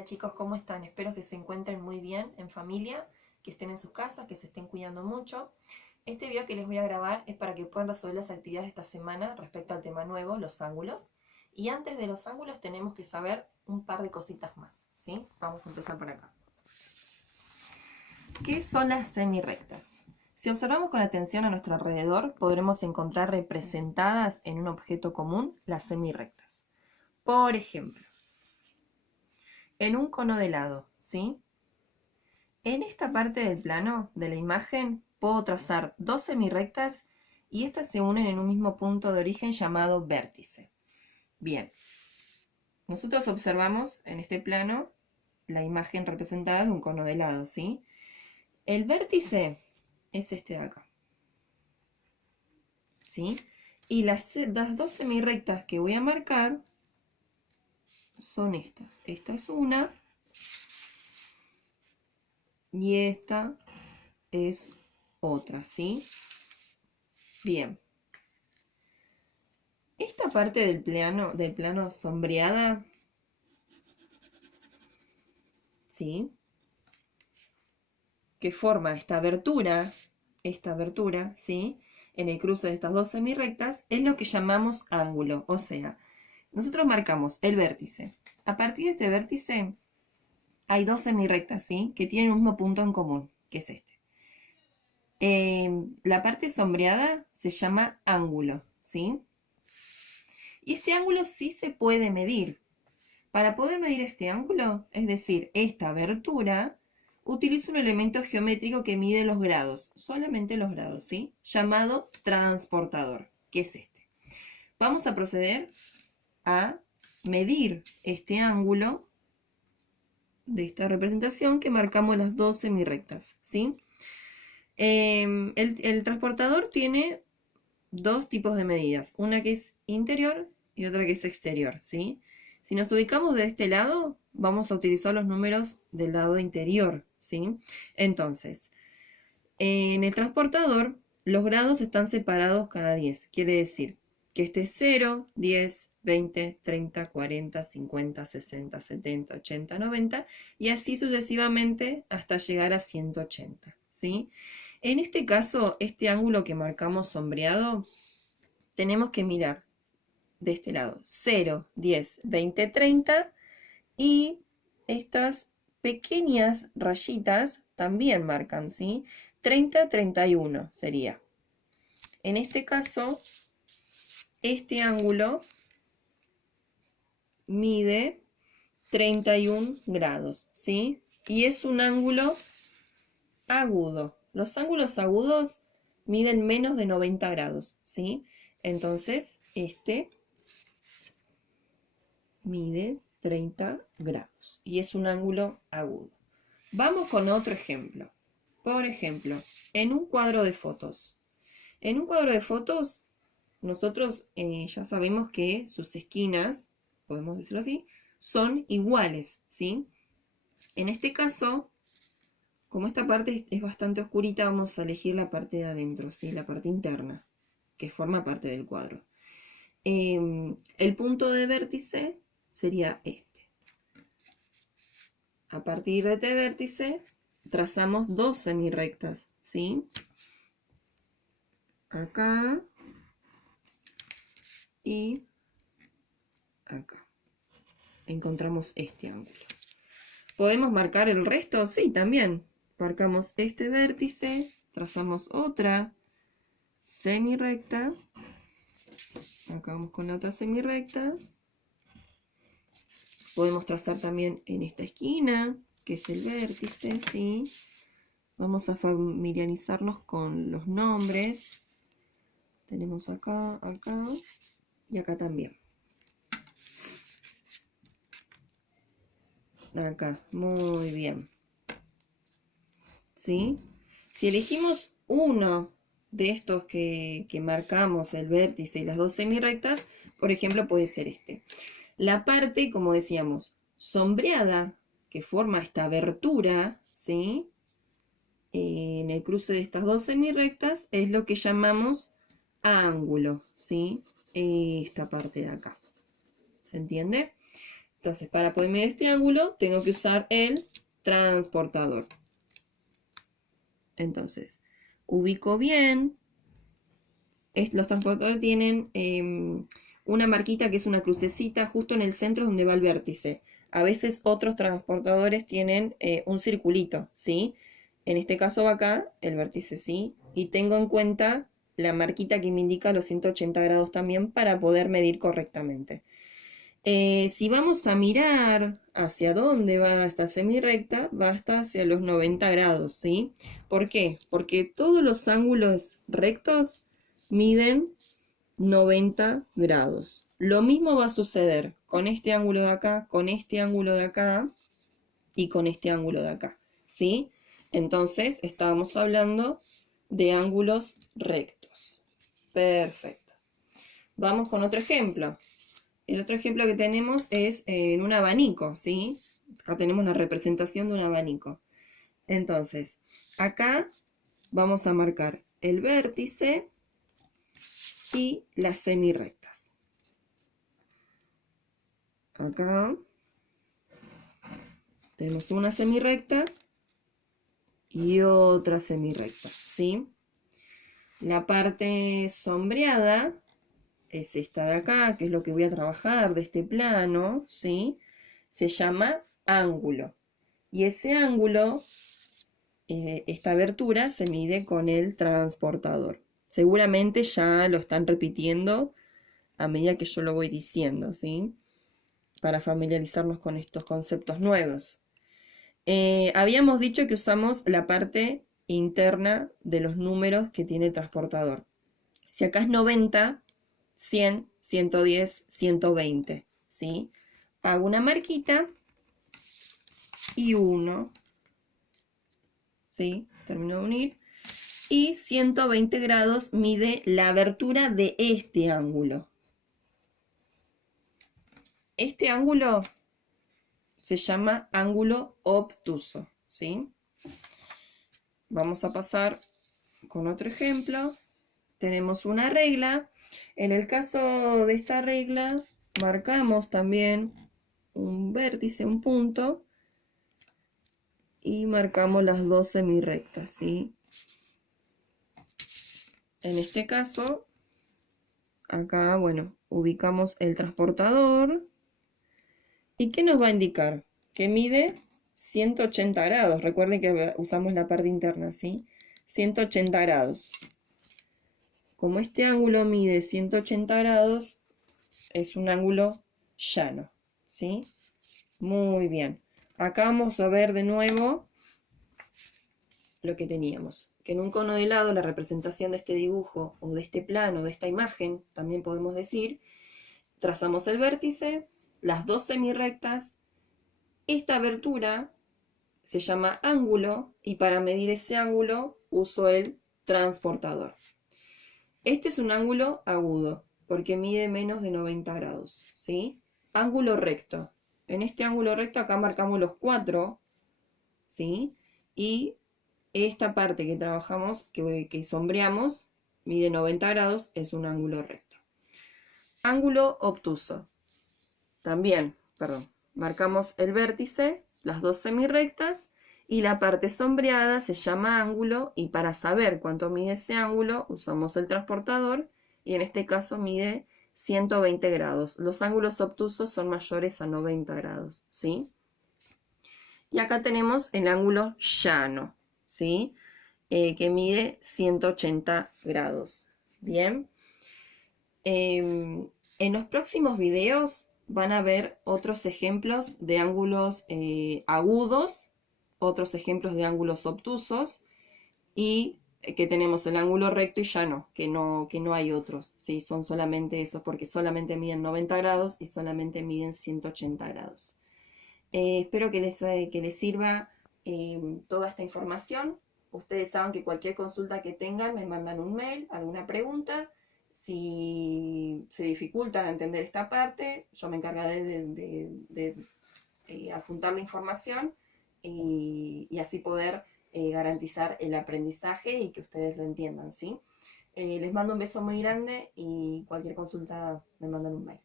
Hola chicos, ¿cómo están? Espero que se encuentren muy bien en familia, que estén en sus casas, que se estén cuidando mucho. Este video que les voy a grabar es para que puedan resolver las actividades de esta semana respecto al tema nuevo, los ángulos. Y antes de los ángulos tenemos que saber un par de cositas más, ¿sí? Vamos a empezar por acá. ¿Qué son las semirrectas? Si observamos con atención a nuestro alrededor, podremos encontrar representadas en un objeto común las semirrectas. Por ejemplo, en un cono de helado, ¿sí? En esta parte del plano de la imagen puedo trazar dos semirrectas y estas se unen en un mismo punto de origen llamado vértice. Bien, nosotros observamos en este plano la imagen representada de un cono de helado, ¿sí? El vértice es este de acá, ¿sí? Y las dos semirrectas que voy a marcar son estas. Esta es una y esta es otra, ¿sí? Bien. Esta parte del plano sombreada, ¿sí? Que forma esta abertura, ¿sí? En el cruce de estas dos semirrectas, es lo que llamamos ángulo. O sea, nosotros marcamos el vértice. A partir de este vértice hay dos semirrectas, ¿sí? Que tienen un mismo punto en común, que es este. La parte sombreada se llama ángulo, ¿sí? Y este ángulo sí se puede medir. Para poder medir este ángulo, es decir, esta abertura, utilizo un elemento geométrico que mide los grados, solamente los grados, ¿sí? Llamado transportador, que es este. Vamos a proceder a medir este ángulo de esta representación que marcamos las dos semirrectas, ¿sí? El transportador tiene dos tipos de medidas, una que es interior y otra que es exterior, ¿sí? Si nos ubicamos de este lado, vamos a utilizar los números del lado interior, ¿sí? Entonces, en el transportador, los grados están separados cada 10. Quiere decir que este es 0, 10, 20, 30, 40, 50, 60, 70, 80, 90 y así sucesivamente hasta llegar a 180, ¿sí? En este caso, este ángulo que marcamos sombreado, tenemos que mirar de este lado 0, 10, 20, 30 y estas pequeñas rayitas también marcan, ¿sí? 30, 31 sería. En este caso, este ángulo mide 31 grados, ¿sí? Y es un ángulo agudo. Los ángulos agudos miden menos de 90 grados, ¿sí? Entonces, este mide 30 grados y es un ángulo agudo. Vamos con otro ejemplo. Por ejemplo, en un cuadro de fotos. En un cuadro de fotos, nosotros ya sabemos que sus esquinas, podemos decirlo así, son iguales, ¿sí? En este caso, como esta parte es bastante oscurita, vamos a elegir la parte de adentro, ¿sí? La parte interna, que forma parte del cuadro. El punto de vértice sería este. A partir de este vértice, trazamos dos semirrectas, ¿sí? Acá y acá. Encontramos este ángulo. ¿Podemos marcar el resto? Sí, también. Marcamos este vértice, trazamos otra semirrecta. Acá vamos con la otra semirrecta. Podemos trazar también en esta esquina, que es el vértice, ¿sí? Vamos a familiarizarnos con los nombres. Tenemos acá, acá y acá también. Acá, muy bien. ¿Sí? Si elegimos uno de estos que marcamos, el vértice y las dos semirrectas, por ejemplo, puede ser este. La parte, como decíamos, sombreada, que forma esta abertura, ¿sí? En el cruce de estas dos semirrectas, es lo que llamamos ángulo, ¿sí? Esta parte de acá. ¿Se entiende? Entonces, para poder medir este ángulo, tengo que usar el transportador. Entonces, ubico bien. Los transportadores tienen una marquita que es una crucecita justo en el centro donde va el vértice. A veces otros transportadores tienen un circulito, ¿sí? En este caso va acá, el vértice sí. Y tengo en cuenta la marquita que me indica los 180 grados también para poder medir correctamente. Si vamos a mirar hacia dónde va esta semirrecta, va hasta hacia los 90 grados, ¿sí? ¿Por qué? Porque todos los ángulos rectos miden 90 grados. Lo mismo va a suceder con este ángulo de acá, con este ángulo de acá y con este ángulo de acá, ¿sí? Entonces, estábamos hablando de ángulos rectos. Perfecto. Vamos con otro ejemplo. El otro ejemplo que tenemos es en un abanico, ¿sí? Acá tenemos la representación de un abanico. Entonces, acá vamos a marcar el vértice y las semirrectas. Acá tenemos una semirrecta y otra semirrecta, ¿sí? La parte sombreada es esta de acá, que es lo que voy a trabajar de este plano, ¿sí? Se llama ángulo. Y ese ángulo, esta abertura, se mide con el transportador. Seguramente ya lo están repitiendo a medida que yo lo voy diciendo, ¿sí? Para familiarizarnos con estos conceptos nuevos. Habíamos dicho que usamos la parte interna de los números que tiene el transportador. Si acá es 90, 100, 110, 120, ¿sí? Hago una marquita y 1, ¿sí? Termino de unir. Y 120 grados mide la abertura de este ángulo. Este ángulo se llama ángulo obtuso, ¿sí? Vamos a pasar con otro ejemplo. Tenemos una regla. En el caso de esta regla, marcamos también un vértice, un punto, y marcamos las dos semirrectas, ¿sí? En este caso, acá, bueno, ubicamos el transportador. ¿Y qué nos va a indicar? Que mide 180 grados. Recuerden que usamos la parte interna, ¿sí? 180 grados. Como este ángulo mide 180 grados, es un ángulo llano, ¿sí? Muy bien. Acá vamos a ver de nuevo lo que teníamos. Que en un cono de helado, la representación de este dibujo, o de este plano, de esta imagen, también podemos decir, trazamos el vértice, las dos semirrectas. Esta abertura se llama ángulo, y para medir ese ángulo uso el transportador. Este es un ángulo agudo, porque mide menos de 90 grados, ¿sí? Ángulo recto. En este ángulo recto acá marcamos los 4, ¿sí? Y esta parte que trabajamos, que sombreamos, mide 90 grados, es un ángulo recto. Ángulo obtuso. También, marcamos el vértice, las dos semirrectas, y la parte sombreada se llama ángulo, y para saber cuánto mide ese ángulo usamos el transportador, y en este caso mide 120 grados. Los ángulos obtusos son mayores a 90 grados, ¿sí? Y acá tenemos el ángulo llano, ¿sí? Que mide 180 grados. Bien. En los próximos videos van a ver otros ejemplos de ángulos agudos, otros ejemplos de ángulos obtusos, y que tenemos el ángulo recto y llano, que no hay otros, ¿sí? Son solamente esos, porque solamente miden 90 grados y solamente miden 180 grados. Espero que les sirva toda esta información. Ustedes saben que cualquier consulta que tengan me mandan un mail, alguna pregunta. Si se dificulta entender esta parte, yo me encargaré de adjuntar la información y así poder garantizar el aprendizaje y que ustedes lo entiendan, ¿sí? Les mando un beso muy grande y cualquier consulta me mandan un mail.